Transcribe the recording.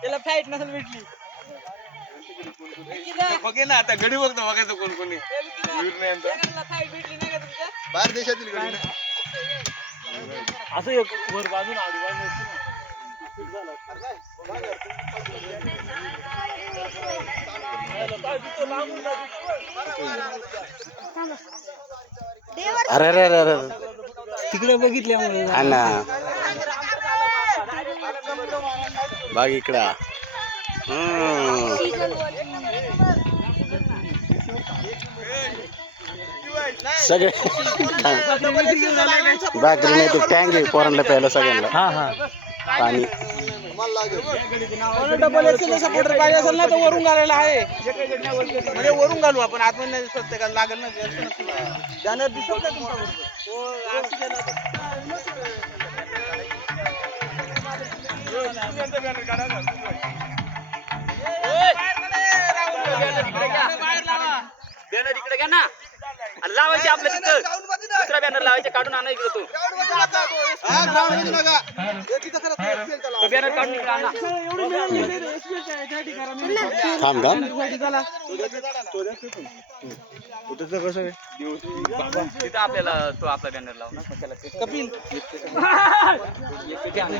त्याला फ्लाईट नसेल भेटली. बघे ना आता गडी बघतो बघायचं कोण कोणी. निर्णयांचा फ्लाईट भेटली नाही का तुमच्या? बाहेर देशातील ना. असं एक वर बाजून आडू बाजून अरे अरे अरे अरे. तिकडे बघितल्यामुळे हा ना. बाग इकडं. सगळे बाकरी नाही ते टँक आहे पोरांना प्यायला सगळ्यांना. हा हा. पाणी. डबल एक्सेल सपोर्टर पाहिजे असेल ना तर वरून घालायला आहे. म्हणजे वरून घालू आपण आतमध्ये नाही का लागेल ना बॅनर दिसत का बॅनर इकडे घ्या ना आणि लावायचे आपल्या तिथं. दुसरा बॅनर लावायचे काढून आणा इकडे तू थांब थांब तिथं आपल्याला तो आपला बॅनर ते- कपिल. आणा.